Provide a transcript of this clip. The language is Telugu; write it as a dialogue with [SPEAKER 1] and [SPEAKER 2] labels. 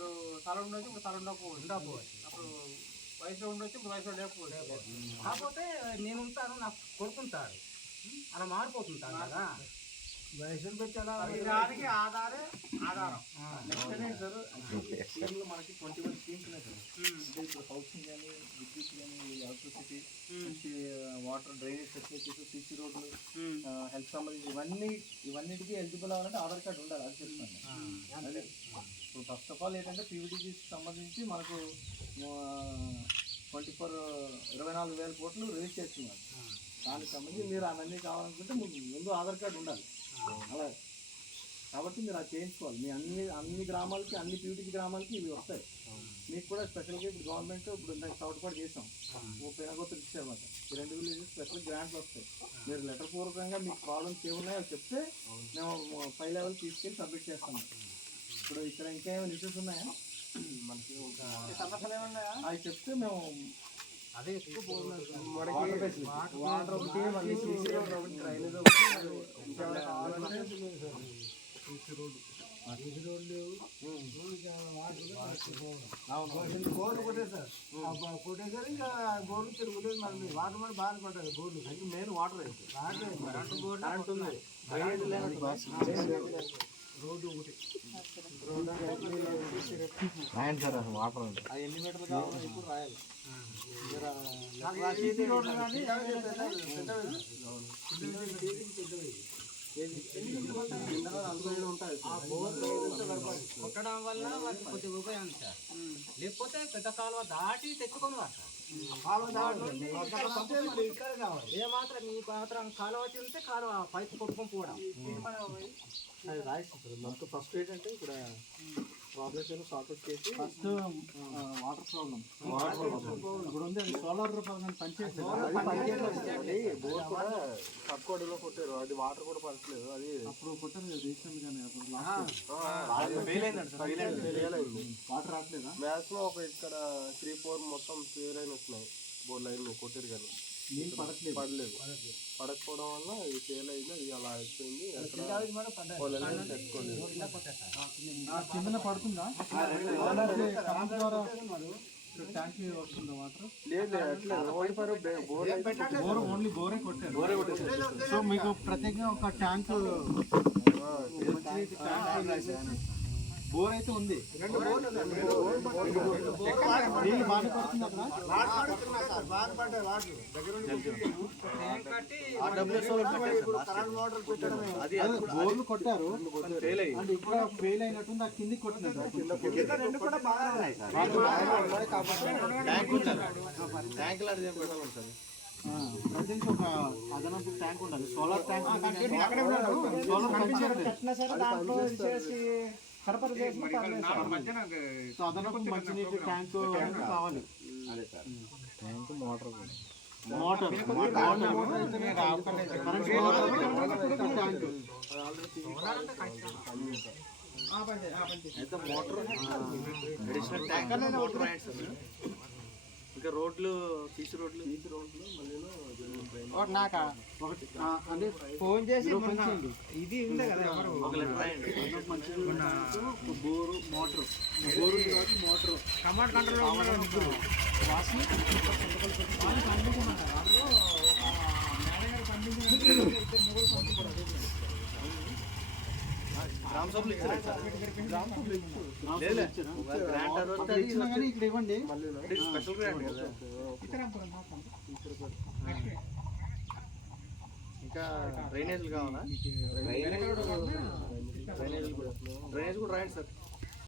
[SPEAKER 1] ఇప్పుడు తల ఉండొచ్చు ఇప్పుడు తల ఉండకపోవచ్చు
[SPEAKER 2] ఉండకపోవచ్చు.
[SPEAKER 1] అప్పుడు వయసులో ఉండొచ్చు ఇప్పుడు వయసులో లేకపోవచ్చు.
[SPEAKER 2] కాకపోతే నేను ఉంటాను నాకు కొడుకుంటాడు. అలా మారిపోతుంటాను కదా.
[SPEAKER 3] వయసులు పెట్టాలా
[SPEAKER 1] ప్రతి దానికి ఆధారే ఆధారం.
[SPEAKER 4] సార్ స్కీమ్లో మనకి ట్వంటీ వన్ స్కీమ్స్ ఉన్నాయి సార్. అంటే ఇప్పుడు హౌసింగ్ కానీ విద్యుత్ కానీ ఎలక్ట్రిసిటీ మంచి వాటర్ డ్రైనేజ్ ఫెసిలిటీస్ సిసి రోడ్లు హెల్త్ సంబంధించి ఇవన్నీ ఇవన్నిటికీ ఎలిజిబుల్ అవ్వాలంటే ఆధార్ కార్డు ఉండాలి అది చెప్తాను అదే ఇప్పుడు ఫస్ట్ ఆఫ్ ఆల్ ఏంటంటే పీవీటీకి సంబంధించి మనకు ట్వంటీ ఫోర్ ఇరవై నాలుగు వేల కోట్లు రిలీజ్ చేస్తున్నారు. దానికి సంబంధించి మీరు అవన్నీ కావాలనుకుంటే ముందు ముందు ఆధార్ కార్డు ఉండాలి. అలా కాబట్టి మీరు అది చేయించుకోవాలి. మీ అన్ని అన్ని గ్రామాలకి అన్ని పీవీటీకి గ్రామాలకి ఇవి వస్తాయి. మీకు కూడా స్పెషల్గా ఇప్పుడు గవర్నమెంట్ ఇప్పుడు ఇందాక సౌట్ చేసాం ముప్పై నగోతులు ఇచ్చారన్నమాట ఈ రెండు విలేజెస్ స్పెషల్ గ్రాంట్లు వస్తాయి. మీరు లెటర్ పూర్వకంగా మీకు ప్రాబ్లమ్స్ ఏమున్నాయో చెప్తే మేము ఫైవ్ లెవెల్ తీసుకెళ్ళి సబ్మిట్ చేస్తాము ఇప్పుడు ఇక్కడ ఇంకా ఏమైనా ఇష్యూస్ ఉన్నాయా? మనకి ఒక
[SPEAKER 1] సమస్యలు ఏమన్నాయా?
[SPEAKER 4] అవి చెప్తే మేము
[SPEAKER 2] అదే
[SPEAKER 4] వాటర్ ఒకటి మళ్ళీ డ్రైనేజ్ ఒకటి మరి
[SPEAKER 3] బోర్లు కొట్టేశారు ఆ కొట్టేశారు ఇంకా బోర్లు తిరుగులేదు మళ్ళీ వాటర్ మరి బాగా బోర్లు
[SPEAKER 4] అయితే మెయిన్ వాటర్ అయితే
[SPEAKER 3] వాటర్
[SPEAKER 4] కరెంట్ ఉంది.
[SPEAKER 3] రోడ్డు ఒకటి.
[SPEAKER 4] ఆ ఎన్ని మీటర్లు కావాలో ఇప్పుడు రాయాలి.
[SPEAKER 3] రోడ్లు కానీ
[SPEAKER 2] కొట్టడం వల్ల వారికి కొద్దిగా ఉపయోగం సార్ లేకపోతే పెద్ద కాలువ దాటి తెచ్చుకొని వాడతారు ఏ మాత్రం మీ మాత్రం కాలువ తింటే కాలువ పైపు కొట్టుకొని పోవడం
[SPEAKER 4] అది మనకు ఫస్ట్ ఏంటంటే ఇక్కడ ప్రాబ్లమ్స్ ఏమో సార్ట్ అవుట్ చేసి ఫస్ట్ వాటర్ ప్రాబ్లం. ఇప్పుడు ఉంది అది సోలార్ పథకం పనిచేయట్లేదు అది పనిచేయట్లేదు బోర్ కూడా అడుగులో కొట్టారు అది వాటర్ కూడా పడట్లేదు అది అప్పుడు కొట్టారు రీసెంట్ గానే వాటర్ రావట్లేదా మ్యాక్సిమం ఒక ఇక్కడ త్రీ ఫోర్ మొత్తం ఫెయిల్ అయిన వస్తున్నాయి బోర్ లైన్ కొట్టారు కానీ నీళ్ళు పడట్లేదు పడలేదు పడకపోవడం వల్ల ఇది ఫెయిల్ అయింది అది అలా అయిపోయింది కింద పడుతుందా ట్యాంక్ వస్తుందా వాటర్ లేదు లేదు ఓన్లీ బోర్ బోర్ ఓన్లీ బోరే కొట్టారు బోరే కొట్టేసారు సో మీకు ప్రత్యేకంగా ఒక ట్యాంక్ బోర్ అయితే ఉంది.
[SPEAKER 3] రెండు బోర్లు ఉన్నాయి.
[SPEAKER 4] నీళ్ళు పడుతుంది అక్కడ?
[SPEAKER 3] బాగా
[SPEAKER 4] బోర్లు కొట్టారు. అంటే ఇక్కడ ఫెయిల్ అయినట్టుంది ఆ కిందికి కొట్టినట్టు
[SPEAKER 3] కింద రెండు కూడా బాగా ఉన్నాయి సార్.
[SPEAKER 4] ప్రతి ఒక అదనపు ట్యాంక్ ఉండాలి. సోలార్ ట్యాంక్ సోలార్
[SPEAKER 3] సరే. సరఫరా చేసి
[SPEAKER 1] మధ్యన
[SPEAKER 4] సో అదనపు మంచినీటి ట్యాంక్ కావాలి. మోటార్ మోటార్ అయితేనే కరెంట్ మోటార్ ట్యాంక్. అయితే మోటార్ అడిషనల్ ట్యాంక్. అనేది మోటార్ ఇంకా రోడ్లు మళ్ళీ
[SPEAKER 1] నాకా
[SPEAKER 4] ఒకటి. ఆ, అదే
[SPEAKER 1] ఫోన్ చేసి. ఇది ఉంది కదా
[SPEAKER 4] bore motor. Bore motor.
[SPEAKER 1] Command control
[SPEAKER 4] వాసన గ్రామ సభలు ఇచ్చారా? ఇక్కడ ఇవ్వండి. స్పెషల్ గ్రాంట్ కదా. ఇంకా డ్రైనేజీలు కావాలా డ్రైనేజ్ కూడా డ్రైనేజ్ కూడా రాయండి సార్